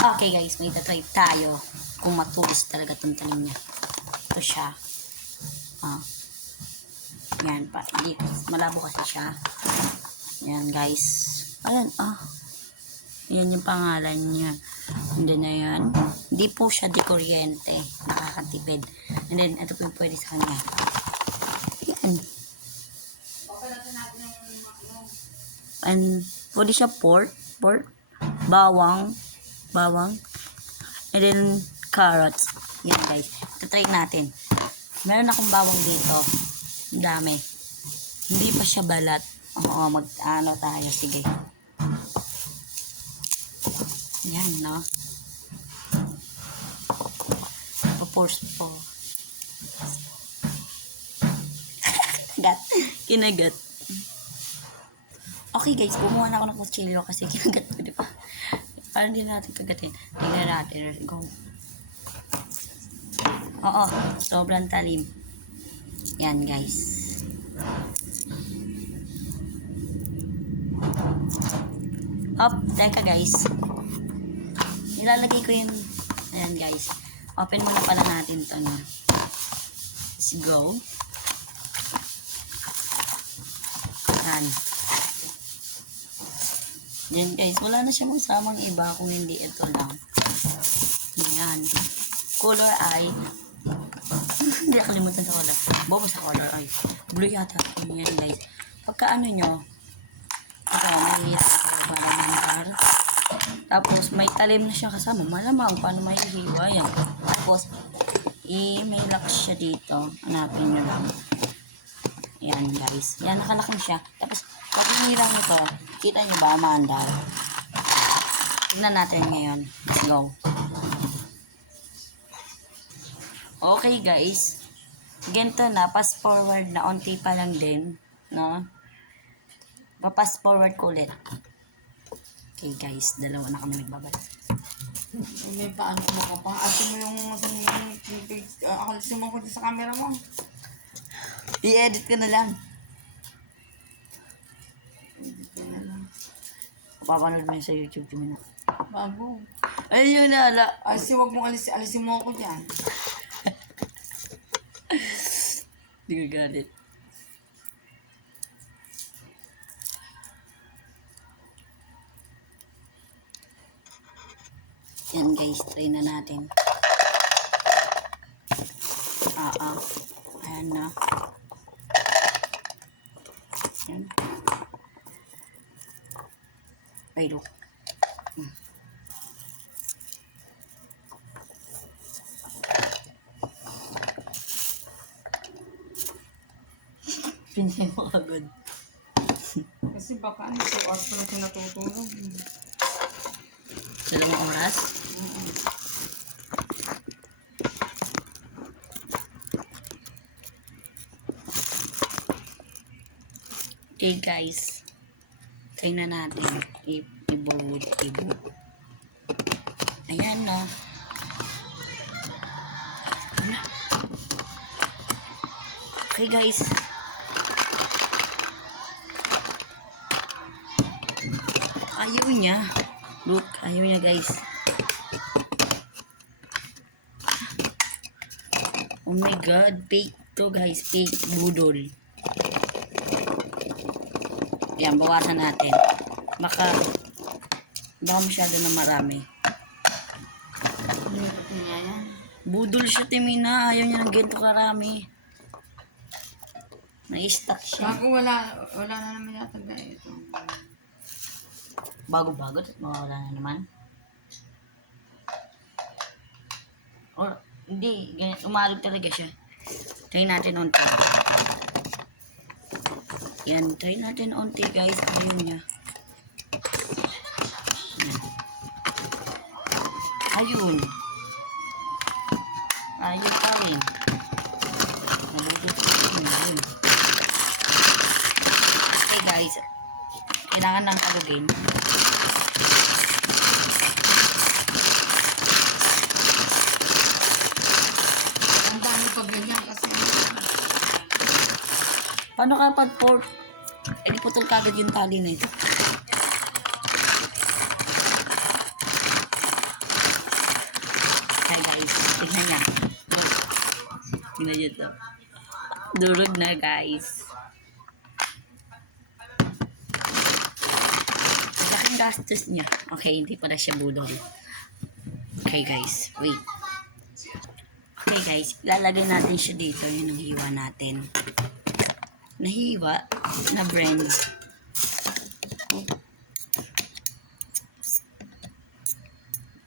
Okay guys, may tatry tayo kung matulis talaga itong talim niya. Ito siya. Yan pa. Hindi, malabo kasi siya. Yan guys. Ayan, yan yung pangalan niya. And then na yan. Hindi po siya dekuryente. Nakakatipid. And then, ito po yung pwede sa kanya. Yan. And, pwede siya pork, bawang, and then, carrots. Yan guys. Ito try natin. Meron akong bawang dito. Ang dami. Hindi pa siya balat. Oo, mag-ano tayo. Sige. Yan, no? Paporse po. Kinagat. Okay guys, bumuha na ako ng kutsilyo kasi kinagat ko, di ba? Parang hindi natin kagatin. Tingnan natin. Go. Oo, sobrang talim. Yan guys. Teka guys. Nilalagay ko yung, ayan guys. Open muna pala natin ito na. Let's go. Yan. Yan guys, wala na siya magsamang iba kung hindi ito lang. Yan. Color ay hindi nakalimutan sa color. Bobo sa color ay blue yata. Yan guys. Pagka ano nyo, maliit ako para mangar. Tapos may talim na siya kasama. Malamang paano mahihiwa yan. Tapos may lock siya dito. Hanapin nyo lang. Yan guys. Yan, nakalak na siya. Tapos pag hinilang ito, kita nyo ba maandar? Tignan natin ngayon. Let's go. Okay guys. Ganito na, pass forward na onti pa lang din, no? Pa-pass forward ko ulit. Okay guys, dalawa na kami nagbabad. May paano mo ka pa? Asin mo yung akalisin mo ko sa camera mo. I-edit ko na lang. Papanood mo yun sa YouTube ko na. Bago. Ayun na, ala. Alisin, wag mong alisin mo ako dyan. Hindi ko galit. Yan guys, try na natin. Ayan na. Yan. Ay, look. Pinay mo agad. Kasi baka ano, sa oras pa lang siya natutulog. 2 oras? Okay guys, try na natin i-boot. Ayan no. Okay guys, ayaw niya. Look, ayaw niya guys. Oh my god, fake to guys, fake budol. Yan, bawasan natin. Baka masyado na marami. Budol siya, Timina. Ayaw niya ng ganito karami. Na-stuck siya. Bago wala na naman yata ito. Bago-bago, mawala na naman. Or, hindi, umarog talaga siya. Try natin unti. Yan, try natin unti guys. Ayaw niya. Yan. Ayun. Ayaw pa rin. Nalugod pa rin. Ayun. Okay guys. Kailangan ng kalugin. Ang dami pag ganyan kasi. Paano kapag pork? Eh, di putol kagad yung tali na ito. guys. Tignan niya. Look. Tignan niyo to. Durog na guys. Laking gastos niya. Okay, hindi pala siya budol. Okay guys, wait. Okay guys, lalagay natin siya dito. Yun ang hiwa natin. Nahiwa na brand.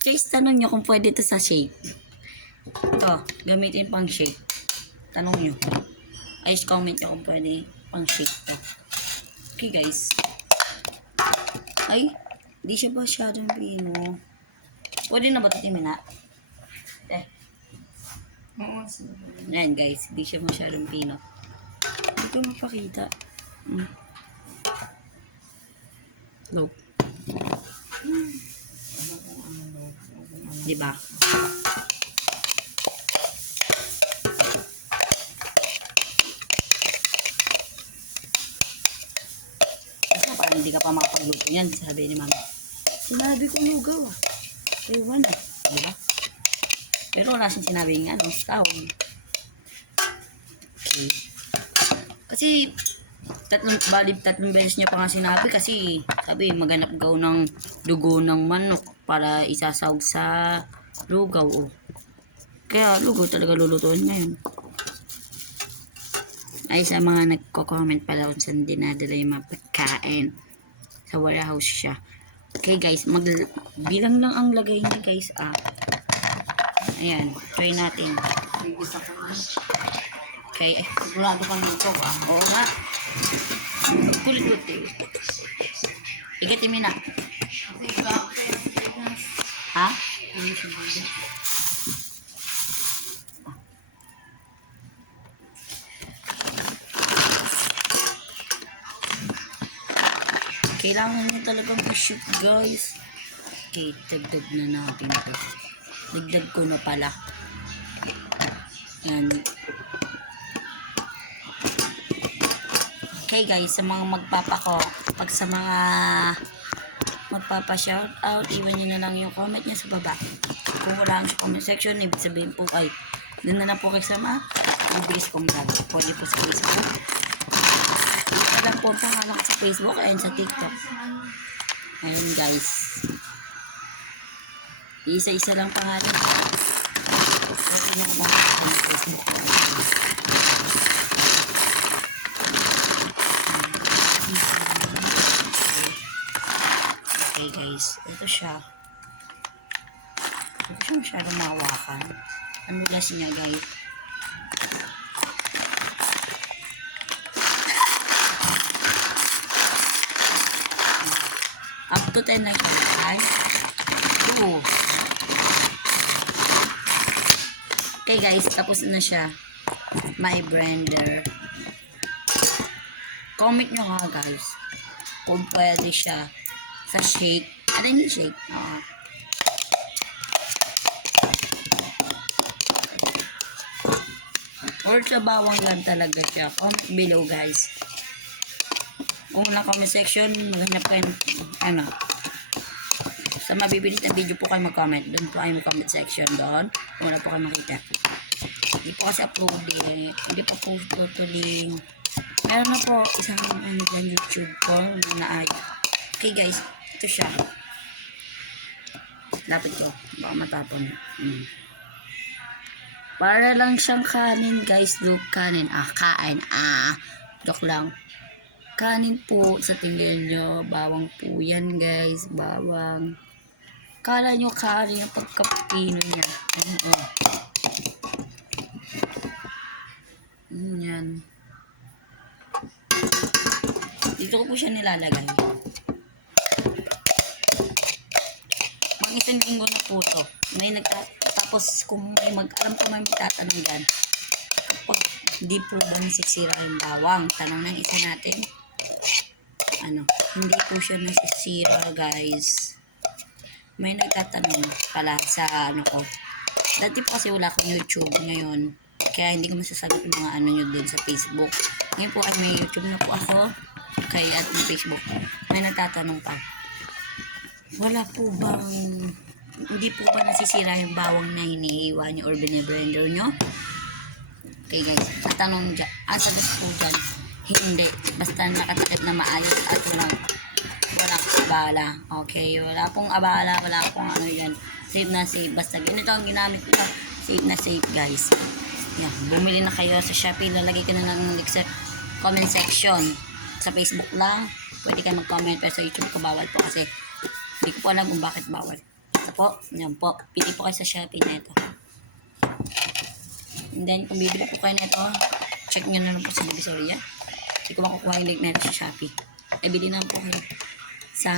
Guys, tanong nyo kung pwede ito sa shake. Ito, gamitin pang shake. Tanong nyo. Ay, comment nyo kung pwede pang shake to. Okay guys. Ay, di siya masyadong pino. Pwede na ba ito timina? Oo. Ayan guys, di siya masyadong pino. Hindi ko mapakita. Look. Diba? Parang hindi ka pa makapagluto yan, sabi ni mama. Sinabi ko lugaw ah. Ewan ah. Diba? Pero wala siyang sinabing tahong. Okay. Kasi tatlong beses niya pa nga sinabi kasi sabi maghanap daw ng dugo ng manok para isasawag sa lugaw. Oh. Kaya lugaw talaga lulutuin ngayon. Ay sa mga nagko-comment pala kung saan dinadala yung mga pagkain. Sa warehouse siya. Okay guys, bilang lang ang lagay niya guys ah. Ayan, try natin. Bigis ako na. Okay, Sigurado kang nito ba? oo nga. Kulit-kulit eh. Igatin mo na. Ha? Kailangan nyo talagang i-shoot guys. Okay, dagdag na natin ito. Dagdag ko na pala. Yan. Okay guys, sa mga pag sa mga magpapa-shoutout, iwan nyo na lang yung comment nyo sa baba. Kung wala sa comment section, ibig sabihin po ay doon na lang po kayo sama. Ibilis kong vlog. Pwede po sa Facebook. Ito lang po ang pangalan ko sa Facebook and sa TikTok. Ayun guys. Isa-isa lang pangalan. Pwede nyo ko sa Facebook ko. Okay guys, ito siya. Ito siya masyadong mahawakan. Ang ulas niya guys. Up to 10 na siya. Ay. 2. Okay guys, tapos na siya. My blender. Comment nyo nga guys kung pwede siya sa shake. Ano yung shake? Or sa bawang lang talaga siya. Comment below guys. Kung na comment section, maghanap kayo sa mabibilis na video po kayo mag-comment. Doon po kayo mag-comment section doon. Kung wala po kayo makita. Hindi po kasi upload eh. Hindi pa po tutuling. Meron na po isang YouTube ko na ay. Okay guys, ito siya. Lapit ko. Baka matapon. Para lang siyang kanin guys. Look, kanin. Kain. Joke lang. Kanin po sa tingin nyo. Bawang po yan guys. Bawang. Kala nyo kanin yung pagkapino niya. Yan. Dito ko po siya nilalagay. Mga isang linggo na po to. Tapos kung alam ko may magtatanong dyan. Kapag hindi po ba nasisira yung bawang? Tanong ng isa natin. Hindi po siya nasisira guys. May nagtatanong pala sa ko. Dati po kasi wala akong YouTube ngayon. Kaya hindi ko masasagot yung mga nyo din sa Facebook. Ngayon po ay may YouTube na po ako. Kaya at may Facebook. May nagtatanong pa. Wala po bang Hindi po ba nasisira yung bawang na hinihiwa nyo or biniblender nyo? Okay guys, ang tanong dyan, ang sagot po dyan, hindi. Basta nakatakip na maayos at walang abala. Okay, wala pong abala, wala pong ano yan. Safe na safe. Basta ganito ang ginamit ko. Safe na safe guys. Yan, bumili na kayo sa Shopee. Lalagay ko na ng link sa comment section. Sa Facebook lang, pwede ka mag-comment. Pero sa YouTube ko bawal po kasi hindi ko po alam kung bakit bawal. Ito po, yan po. Pili po kayo sa Shopee na ito. And then, kung bibili po kayo na ito, check nyo na lang po sa Divisoria. Hindi ko makukuha yung link na ito sa Shopee. Ay, bili na po kayo sa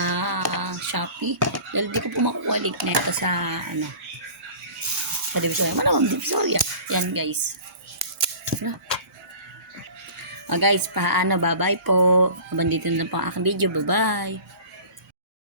Shopee. Dahil di ko po makukuha link na ito sa, ano, sa Divisoria. Malamang Divisoria. Yan, guys. Ano? Guys, paano? Bye-bye po. Habang dito na lang po ang aking video. Bye-bye.